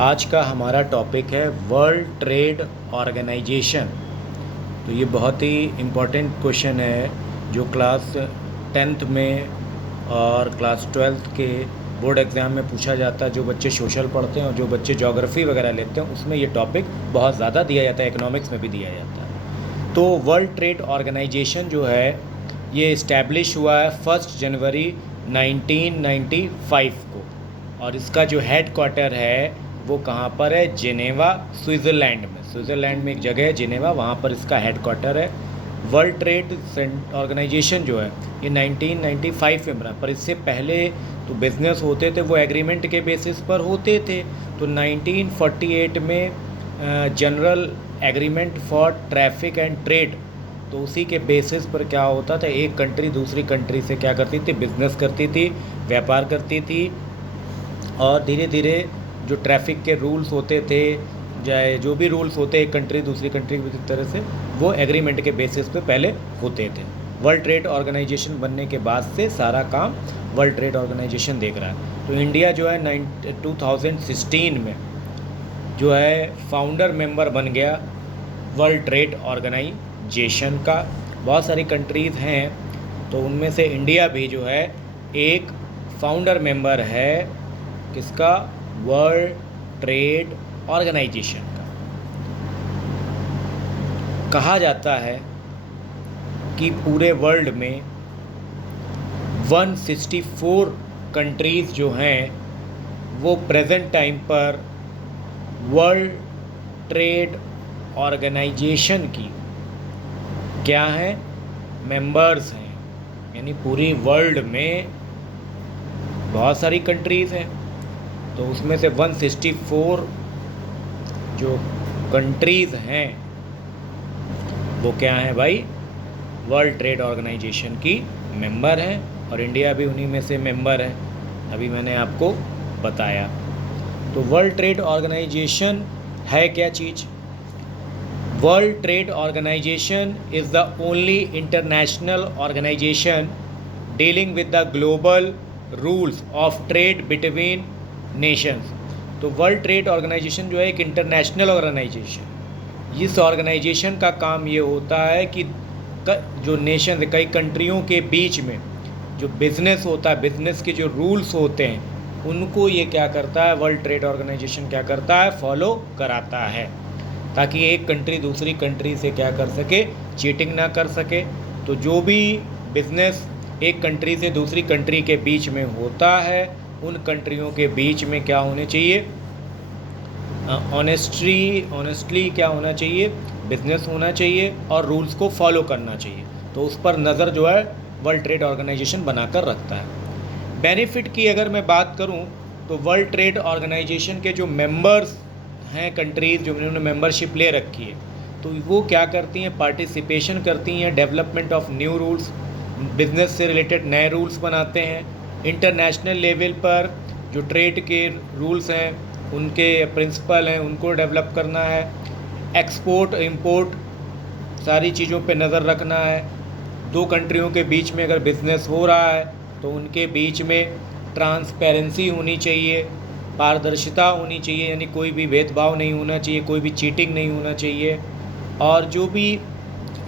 आज का हमारा टॉपिक है वर्ल्ड ट्रेड ऑर्गेनाइजेशन। तो ये बहुत ही इम्पोर्टेंट क्वेश्चन है जो क्लास 10th में और क्लास 12th के बोर्ड एग्ज़ाम में पूछा जाता है। जो बच्चे सोशल पढ़ते हैं और जो बच्चे ज्योग्राफी वगैरह लेते हैं उसमें ये टॉपिक बहुत ज़्यादा दिया जाता है, इकोनॉमिक्स में भी दिया जाता है। तो वर्ल्ड ट्रेड ऑर्गेनाइजेशन जो है ये इस्टेब्लिश हुआ है 1 जनवरी 1995 को, और इसका जो हेड क्वार्टर है वो कहाँ पर है? जिनेवा, स्विट्ज़रलैंड में। स्विट्ज़रलैंड में एक जगह है जिनेवा, वहाँ पर इसका हेड क्वार्टर है। वर्ल्ड ट्रेड ऑर्गेनाइजेशन जो है ये 1995 में बना, पर इससे पहले तो बिज़नेस होते थे वो एग्रीमेंट के बेसिस पर होते थे। तो 1948 में general agreement for traffic and trade, तो उसी के बेसिस पर क्या होता था, एक कंट्री दूसरी कंट्री से क्या करती थी? बिज़नेस करती थी, व्यापार करती थी, और धीरे धीरे जो ट्रैफिक के रूल्स होते थे, चाहे जो भी रूल्स होते एक कंट्री दूसरी कंट्री की तरह से, वो एग्रीमेंट के बेसिस पे पहले होते थे। वर्ल्ड ट्रेड ऑर्गेनाइजेशन बनने के बाद से सारा काम वर्ल्ड ट्रेड ऑर्गेनाइजेशन देख रहा है। तो इंडिया जो है 2016 में जो है फाउंडर मेंबर बन गया वर्ल्ड ट्रेड ऑर्गेनाइजेशन का। बहुत सारी कंट्रीज़ हैं, तो उनमें से इंडिया भी जो है एक फाउंडर मेंबर है किसका? वर्ल्ड ट्रेड ऑर्गेनाइजेशन का। कहा जाता है कि पूरे वर्ल्ड में 164 कंट्रीज़ जो हैं वो प्रेजेंट टाइम पर वर्ल्ड ट्रेड ऑर्गेनाइजेशन की क्या हैं? मेंबर्स हैं। यानी पूरी वर्ल्ड में बहुत सारी कंट्रीज़ हैं, तो उसमें से 164 जो कंट्रीज़ हैं वो क्या हैं भाई? वर्ल्ड ट्रेड ऑर्गेनाइजेशन की मेंबर हैं, और इंडिया भी उन्हीं में से मेंबर है, अभी मैंने आपको बताया। तो वर्ल्ड ट्रेड ऑर्गेनाइजेशन है क्या चीज़? World trade organization is the only international organization dealing with the global rules of trade between nations. तो वर्ल्ड ट्रेड ऑर्गेनाइजेशन जो है एक इंटरनेशनल ऑर्गेनाइजेशन। इस ऑर्गेनाइजेशन का काम ये होता है कि जो नेशन, कई कंट्रियों के बीच में जो बिज़नेस होता है, बिज़नेस के जो रूल्स होते हैं उनको ये क्या करता है? वर्ल्ड ट्रेड ऑर्गेनाइजेशन क्या करता है? फॉलो कराता है, ताकि एक कंट्री दूसरी कंट्री से क्या कर सके? चीटिंग ना कर सके। तो जो भी बिज़नेस एक कंट्री से दूसरी कंट्री के बीच में होता है उन कंट्रियों के बीच में क्या होने चाहिए? ऑनेस्टली क्या होना चाहिए? बिजनेस होना चाहिए और रूल्स को फॉलो करना चाहिए। तो उस पर नज़र जो है वर्ल्ड ट्रेड ऑर्गेनाइजेशन बनाकर रखता है। बेनिफिट की अगर मैं बात करूं तो वर्ल्ड ट्रेड ऑर्गेनाइजेशन के जो मेंबर्स हैं, कंट्रीज़ जो उन्होंने मेंबरशिप ले रखी है, तो वो क्या करती हैं? पार्टिसिपेशन करती हैं development of new rules, business से रिलेटेड नए रूल्स बनाते हैं। इंटरनेशनल लेवल पर जो ट्रेड के रूल्स हैं, उनके प्रिंसिपल हैं, उनको डेवलप करना है। एक्सपोर्ट इंपोर्ट सारी चीज़ों पे नज़र रखना है। दो कंट्रियों के बीच में अगर बिज़नेस हो रहा है तो उनके बीच में ट्रांसपेरेंसी होनी चाहिए, पारदर्शिता होनी चाहिए, यानी कोई भी भेदभाव नहीं होना चाहिए, कोई भी चीटिंग नहीं होना चाहिए। और जो भी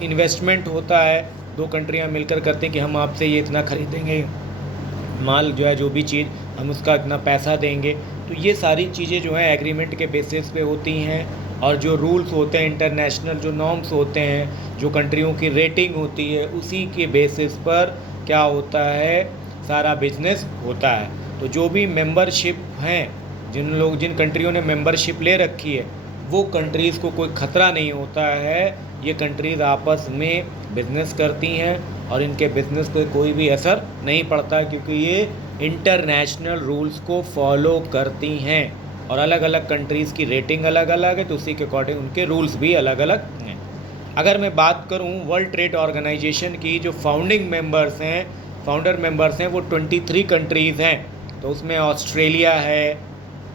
इन्वेस्टमेंट होता है, दो कंट्रियां मिलकर करते हैं कि हम आपसे ये इतना खरीदेंगे माल, जो है जो भी चीज़ हम उसका इतना पैसा देंगे। तो ये सारी चीज़ें जो हैं एग्रीमेंट के बेसिस पे होती हैं, और जो रूल्स होते हैं, इंटरनेशनल जो नॉर्म्स होते हैं, जो कंट्रियों की रेटिंग होती है, उसी के बेसिस पर क्या होता है? सारा बिजनेस होता है। तो जो भी मेंबरशिप हैं, जिन कंट्रियों ने मेंबरशिप ले रखी है, वो कंट्रीज़ को कोई ख़तरा नहीं होता है। ये कंट्रीज़ आपस में बिज़नेस करती हैं और इनके बिज़नेस पे कोई भी असर नहीं पड़ता, क्योंकि ये इंटरनेशनल रूल्स को फॉलो करती हैं। और अलग अलग कंट्रीज़ की रेटिंग अलग अलग है, तो उसी के अकॉर्डिंग उनके रूल्स भी अलग अलग हैं। अगर मैं बात करूं वर्ल्ड ट्रेड ऑर्गेनाइजेशन की, जो फाउंडर मेंबर्स हैं वो 23 कंट्रीज़ हैं। तो उसमें ऑस्ट्रेलिया है,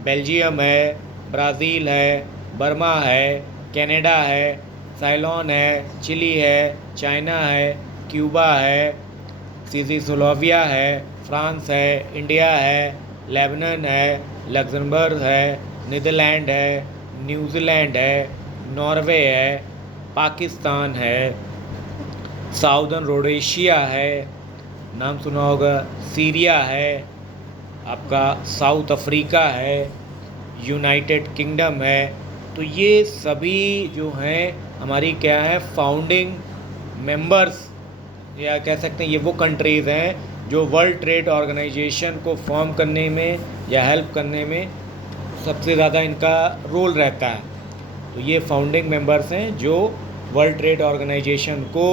बेल्जियम है, ब्राज़ील है, बर्मा है, कनाडा है, साइलोन है, चिली है, चाइना है, क्यूबा है, स्लोवाकिया है, फ्रांस है, इंडिया है, लेबनान है, लग्जमबर्ग है, नीदरलैंड है, न्यूजीलैंड है, नॉर्वे है, पाकिस्तान है, साउदर्न रोडेशिया है, नाम सुना होगा, सीरिया है, आपका साउथ अफ्रीका है, यूनाइटेड किंगडम है। तो ये सभी जो हैं हमारी क्या है, फाउंडिंग मेंबर्स, या कह सकते हैं ये वो कंट्रीज़ हैं जो वर्ल्ड ट्रेड ऑर्गेनाइजेशन को फॉर्म करने में या हेल्प करने में सबसे ज़्यादा इनका रोल रहता है। तो ये फाउंडिंग मेंबर्स हैं जो वर्ल्ड ट्रेड ऑर्गेनाइजेशन को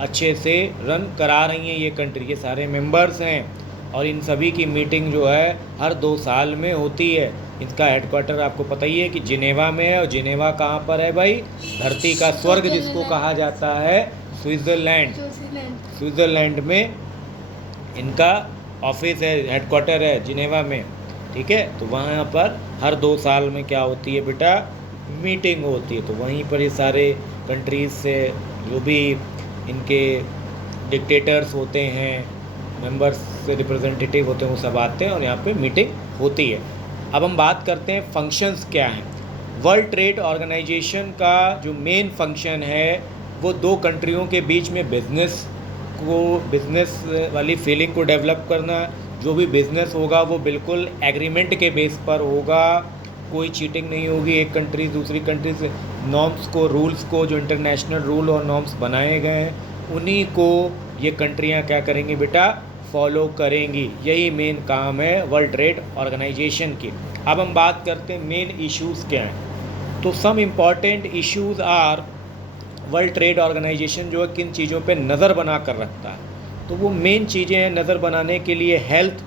अच्छे से रन करा रही हैं। ये कंट्री, ये सारे मेंबर्स हैं और इन सभी की मीटिंग जो है हर 2 साल में होती है। इसका हेडक्वार्टर आपको पता ही है कि जिनेवा में है। और जिनेवा कहाँ पर है भाई? धरती का स्वर्ग जिसको कहा जाता है, स्विट्ज़रलैंड। स्विट्ज़रलैंड में इनका ऑफिस है, हेडक्वार्टर है जिनेवा में, ठीक है। तो वहाँ पर हर 2 साल में क्या होती है बेटा? मीटिंग होती है। तो वहीं पर ये सारे कंट्रीज़ से जो भी इनके डिक्टेटर्स होते हैं, मेंबर्स से रिप्रेजेंटेटिव होते हैं, वो सब आते हैं और यहाँ पे मीटिंग होती है। अब हम बात करते हैं फंक्शंस क्या हैं। वर्ल्ड ट्रेड ऑर्गेनाइजेशन का जो मेन फंक्शन है वो 2 कंट्रियों के बीच में बिज़नेस वाली फीलिंग को डेवलप करना। जो भी बिज़नेस होगा वो बिल्कुल एग्रीमेंट के बेस पर होगा, कोई चीटिंग नहीं होगी एक कंट्री दूसरी कंट्री से। नॉर्म्स को, रूल्स को, जो इंटरनेशनल रूल और नॉर्म्स बनाए गए हैं उन्हीं को ये कंट्रियां क्या करेंगी बेटा? फॉलो करेंगी। यही मेन काम है वर्ल्ड ट्रेड ऑर्गेनाइजेशन की। अब हम बात करते हैं मेन इश्यूज़ क्या हैं। तो some important issues are, World trade organisation जो है किन चीज़ों पे नज़र बना कर रखता है। तो वो मेन चीज़ें हैं नज़र बनाने के लिए, हेल्थ,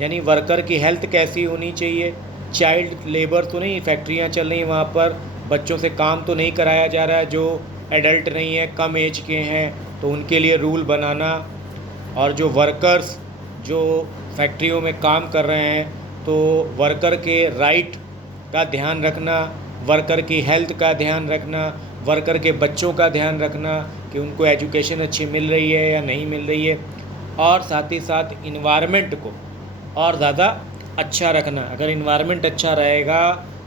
यानी वर्कर की हेल्थ कैसी होनी चाहिए। चाइल्ड लेबर तो नहीं, फैक्ट्रियाँ चल रही हैं वहाँ पर, बच्चों से काम तो नहीं कराया जा रहा है जो एडल्ट नहीं है, कम एज के हैं, तो उनके लिए रूल बनाना। और जो वर्कर्स जो फैक्ट्रियों में काम कर रहे हैं तो वर्कर के राइट का ध्यान रखना, वर्कर की हेल्थ का ध्यान रखना, वर्कर के बच्चों का ध्यान रखना कि उनको एजुकेशन अच्छी मिल रही है या नहीं मिल रही है। और साथ ही साथ इन्वायरमेंट को और ज़्यादा अच्छा रखना। अगर इन्वायरमेंट अच्छा रहेगा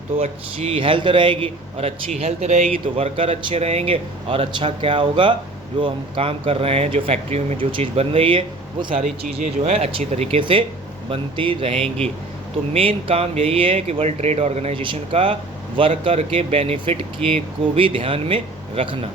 तो अच्छी हेल्थ रहेगी, और अच्छी हेल्थ रहेगी तो वर्कर अच्छे रहेंगे, और अच्छा क्या होगा? जो हम काम कर रहे हैं, जो फैक्ट्रियों में जो चीज़ बन रही है वो सारी चीज़ें जो है अच्छी तरीके से बनती रहेंगी। तो मेन काम यही है कि वर्ल्ड ट्रेड ऑर्गेनाइजेशन का वर्कर के बेनिफिट को भी ध्यान में रखना।